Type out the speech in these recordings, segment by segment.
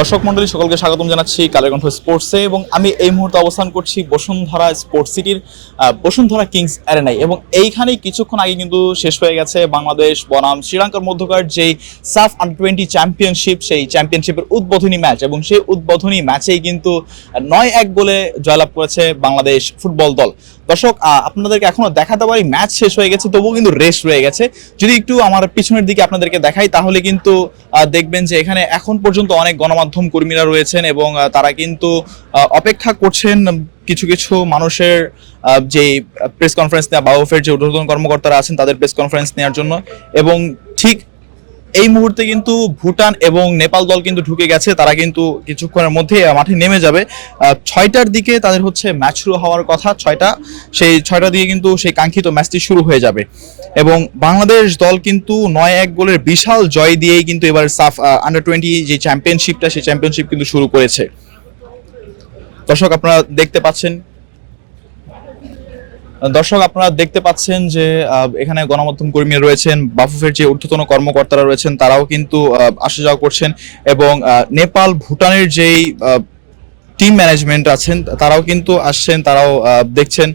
দর্শক মন্ডলী, সকলকে স্বাগতম জানাচ্ছি কালের স্পোর্টসে এবং আমি এই মুহূর্তে অবস্থান করছি বসুন্ধরা স্পোর্টস সিটির বসুন্ধরা কিংস অ্যারেনায় এবং এইখানেই কিছুক্ষণ আগে কিন্তু শেষ হয়ে গেছে বাংলাদেশ, বনাম, শ্রীলঙ্কার মধ্যকার যেই সাফ আন্ডার টোয়েন্টি চ্যাম্পিয়নশিপ, সেই চ্যাম্পিয়নশিপের উদ্বোধনী ম্যাচ এবং সেই উদ্বোধনী ম্যাচেই কিন্তু নয় এক গোলে জয়লাভ করেছে বাংলাদেশ ফুটবল দল। দর্শক আপনাদেরকে এখনও দেখাতে পারি, ম্যাচ শেষ হয়ে গেছে, তবুও কিন্তু রেস্ট রয়ে গেছে। যদি একটু আমার পিছনের দিকে আপনাদেরকে দেখাই, তাহলে কিন্তু দেখবেন যে এখানে এখন পর্যন্ত অনেক গণমাধ্যম কর্মীরা রয়েছেন এবং তারা কিন্তু অপেক্ষা করছেন কিছু কিছু মানুষের যে প্রেস কনফারেন্স নেওয়া, বাউফের যে ঊর্ধ্বতন কর্মকর্তারা আছেন, তাদের প্রেস কনফারেন্স নেওয়ার জন্য। এবং ঠিক এই মুহূর্তে কিন্তু ভুটান এবং নেপাল দল কিন্তু ঢুকে গেছে। তারা কিন্তু কিছুক্ষণের মধ্যে মাঠে নেমে যাবে। ছয়টার দিকে তাদের হচ্ছে ম্যাচ শুরু হওয়ার কথা, ছয়টা। সেই ছয়টা দিকে কিন্তু সেই কাঙ্ক্ষিত ম্যাচটি শুরু হয়ে যাবে। এবং বাংলাদেশ দল কিন্তু নয় এক গোলের বিশাল জয় দিয়েই কিন্তু এবার সাফ আন্ডার টোয়েন্টি যে চ্যাম্পিয়নশিপটা সেই চ্যাম্পিয়নশিপ কিন্তু শুরু করেছে। দর্শক, আপনারা দেখতে পাচ্ছেন দর্শক, আপনারা দেখতে পাচ্ছেন যে এখানে গণমাধ্যম কর্মী রয়েছেন, বাফুফের যে ঊর্ধ্বতন কর্মকর্তারা রয়েছেন, তারাও কিন্তু আসা যাওয়া করছেন এবং নেপাল ভুটানের যেই টিম ম্যানেজমেন্ট আছেন, তারাও কিন্তু আসছেন, তারাও দেখছেন।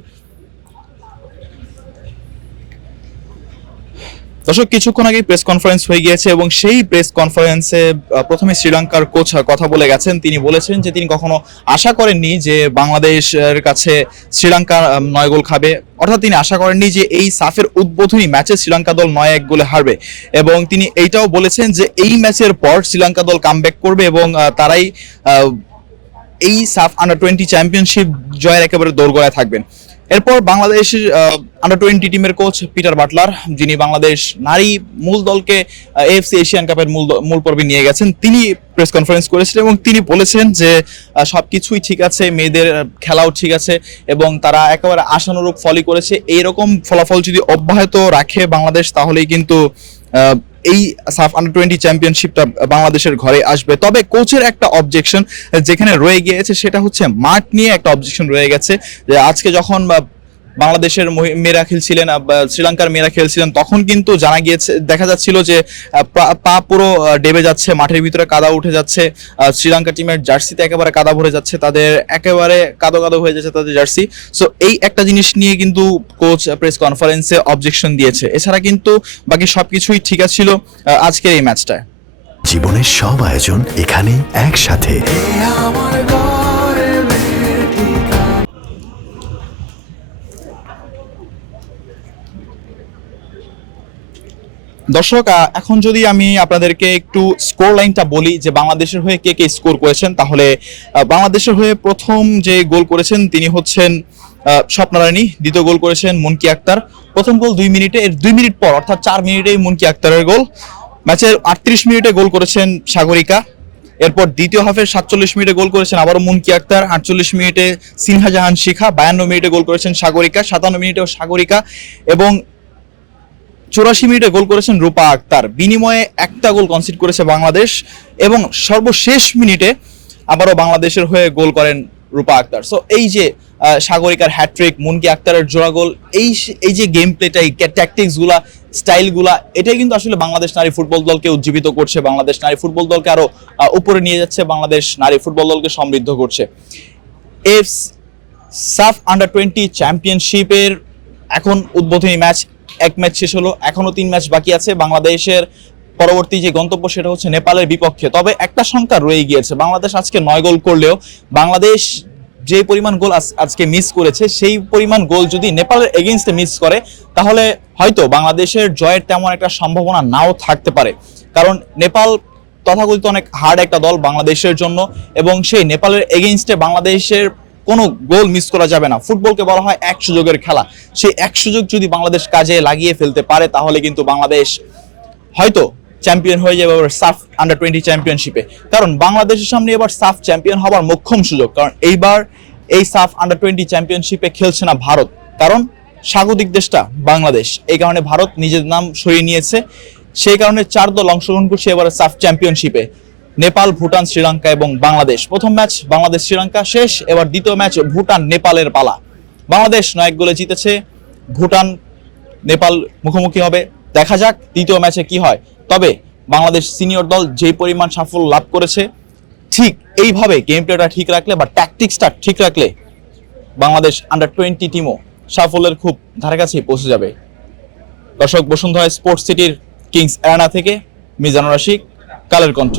দর্শক, কিছুক্ষণ আগে প্রেস কনফারেন্স হয়ে গিয়েছে এবং সেই প্রেস কনফারেন্সে প্রথমে শ্রীলঙ্কার কোচ কথা বলে গেছেন। তিনি বলেছেন যে তিনি কখনো আশা করেননি যে বাংলাদেশের কাছে শ্রীলঙ্কা নয় গোল খাবে। অর্থাৎ তিনি আশা করেননি যে এই সাফের উদ্বোধনী ম্যাচে শ্রীলঙ্কা দল নয় এক গোলে হারবে। এবং তিনি এইটাও বলেছেন যে এই ম্যাচের পর শ্রীলঙ্কা দল কামব্যাক করবে এবং তারাই এই সাফ আন্ডার টোয়েন্টি চ্যাম্পিয়নশিপ জয়ের একেবারে দোরগোড়ায় থাকবেন। এরপর বাংলাদেশের under twenty team coach Peter Butler যিনি বাংলাদেশ নারী মূল দলকে এএফসি এশিয়ান কাপের মূল মূল পর্বে নিয়ে গেছেন। তিনি প্রেস কনফারেন্স করেছিলেন এবং তিনি বলেছেন যে সব কিছুই ঠিক আছে, মেয়েদের খেলাও ঠিক আছে এবং তারা একেবারে আশানুরূপ ফলই করেছে। এইরকম ফলাফল যদি অব্যাহত রাখে বাংলাদেশ, তাহলেই কিন্তু এই সাফ আন্ডার টোয়েন্টি চ্যাম্পিয়নশিপটা বাংলাদেশের ঘরে আসবে। তবে কোচের একটা অবজেকশন যেখানে রয়ে গিয়েছে সেটা হচ্ছে মাঠ নিয়ে একটা অবজেকশন রয়ে গেছে যে আজকে যখন বাংলাদেশের মহি- মেয়েরা খেলছিলেন বা শ্রীলঙ্কার মেয়েরা খেলছিলেন তখন কিন্তু জানা গিয়েছে দেখা যাচ্ছিল যে পা- পা পুরো ডেবে যাচ্ছে মাঠের ভিতরে কাদা উঠে যাচ্ছে শ্রীলঙ্কা টিমের জার্সিতে একেবারে কাদা ভরে যাচ্ছে তাদের একেবারে কাদো কাদো হয়ে যাচ্ছে তাদের জার্সি। সো এই একটা জিনিস নিয়ে কিন্তু কোচ প্রেস কনফারেন্সে অবজেকশন দিয়েছে। এছাড়া কিন্তু বাকি সবকিছুই ঠিক ছিল আজকের এই ম্যাচটায় জীবনের সব আয়োজন এখানে একসাথে। দর্শক এখন যদি আমি আপনাদেরকে একটু স্কোর লাইনটা বলি যে বাংলাদেশের হয়ে কে কে স্কোর করেছেন, তাহলে বাংলাদেশের হয়ে প্রথম যে গোল করেছেন তিনি হচ্ছেন স্বপ্নারায়ণী, দ্বিতীয় গোল করেছেন মুনকি আক্তার। প্রথম গোল দুই মিনিটে, এর দুই মিনিট পর, অর্থাৎ চার মিনিটেই মুনকি আক্তারের গোল। ম্যাচের আটত্রিশ মিনিটে গোল করেছেন সাগরিকা। এরপর দ্বিতীয় হাফের সাতচল্লিশ মিনিটে গোল করেছেন আবারও মুনকি আক্তার। আটচল্লিশ মিনিটে সিনহা জাহান শিখা। বায়ান্ন মিনিটে গোল করেছেন সাগরিকা। সাতান্ন মিনিটেও সাগরিকা। এবং চুরাশি মিনিটে গোল করেছেন রূপা আক্তার। বিনিময়ে একটা গোল কনসিড করেছে বাংলাদেশ এবং সর্বশেষ মিনিটে আবারও বাংলাদেশের হয়ে গোল করেন রূপা আক্তার। সো এই যে সাগরিকার হ্যাট্রিক মুনকি আক্তারের জোড়া গোল এই এই যে গেম প্লেটা এই ট্যাকটিক্সগুলা স্টাইলগুলা এটাই কিন্তু আসলে বাংলাদেশ নারী ফুটবল দলকে উজ্জীবিত করছে। বাংলাদেশ নারী ফুটবল দলকে আরও আহ, উপরে নিয়ে যাচ্ছে। বাংলাদেশ নারী ফুটবল দলকে সমৃদ্ধ করছে। এফ সাফ আন্ডার টোয়েন্টি চ্যাম্পিয়নশিপের এখন উদ্বোধনী ম্যাচ এক ম্যাচ শেষ হলো, এখনও তিন ম্যাচ বাকি আছে। বাংলাদেশের পরবর্তী যে গন্তব্য সেটা হচ্ছে নেপালের বিপক্ষে। তবে একটা সংখ্যা রয়ে গিয়েছে, বাংলাদেশ আজকে নয় গোল করলেও বাংলাদেশ যে পরিমাণ গোল আজ- আজকে মিস করেছে, সেই পরিমাণ গোল যদি নেপালের এগেনস্টে মিস করে, তাহলে হয়তো বাংলাদেশের জয়ের তেমন একটা সম্ভাবনা নাও থাকতে পারে। কারণ নেপাল তথাকথিত অনেক হার্ড একটা দল বাংলাদেশের জন্য এবং সেই নেপালের এগেনস্টে বাংলাদেশের কোনো গোল মিস করা যাবে না। ফুটবলকে বলা হয় এক সুযোগের খেলা। সেই এক সুযোগ যদি বাংলাদেশ কাজে লাগিয়ে ফেলতে পারে, তাহলে কিন্তু বাংলাদেশ হয়তো চ্যাম্পিয়ন হয়ে যাবে এবার সাফ আন্ডার টোয়েন্টি চ্যাম্পিয়নশিপে কারণ বাংলাদেশের সামনে এবার সাফ চ্যাম্পিয়ন হবার মোক্ষম সুযোগ। কারণ এইবার এই সাফ আন্ডার টোয়েন্টি চ্যাম্পিয়নশিপে খেলছে না ভারত। কারণ স্বাগতিক দেশটা বাংলাদেশ। এই কারণে ভারত নিজের নাম সরিয়ে নিয়েছে। সেই কারণে চার দল অংশগ্রহণ করছে এবার সাফ চ্যাম্পিয়নশিপে নেপাল, ভুটান, শ্রীলঙ্কা এবং বাংলাদেশ। প্রথম ম্যাচ বাংলাদেশ শ্রীলঙ্কা, শেষ, এবার দ্বিতীয় ম্যাচ ভুটান, নেপালের পালা। বাংলাদেশ নয় গোলে জিতেছে। ভুটান, নেপাল মুখোমুখি হবে। দেখা যাক দ্বিতীয় ম্যাচে কি হয়। তবে বাংলাদেশ সিনিয়র দল যে পরিমাণ সাফল্য লাভ করেছে, ঠিক এইভাবে গেম প্লেটা ঠিক রাখলে বা ট্যাকটিক্সটা ঠিক রাখলে বাংলাদেশ আন্ডার টোয়েন্টি টিমও সাফল্যের খুব ধারে কাছেই পৌঁছে যাবে। দর্শক, বসুন্ধরা স্পোর্টস সিটির কিংস অ্যারানা থেকে মিজানুর রশিক, কালের কণ্ঠ।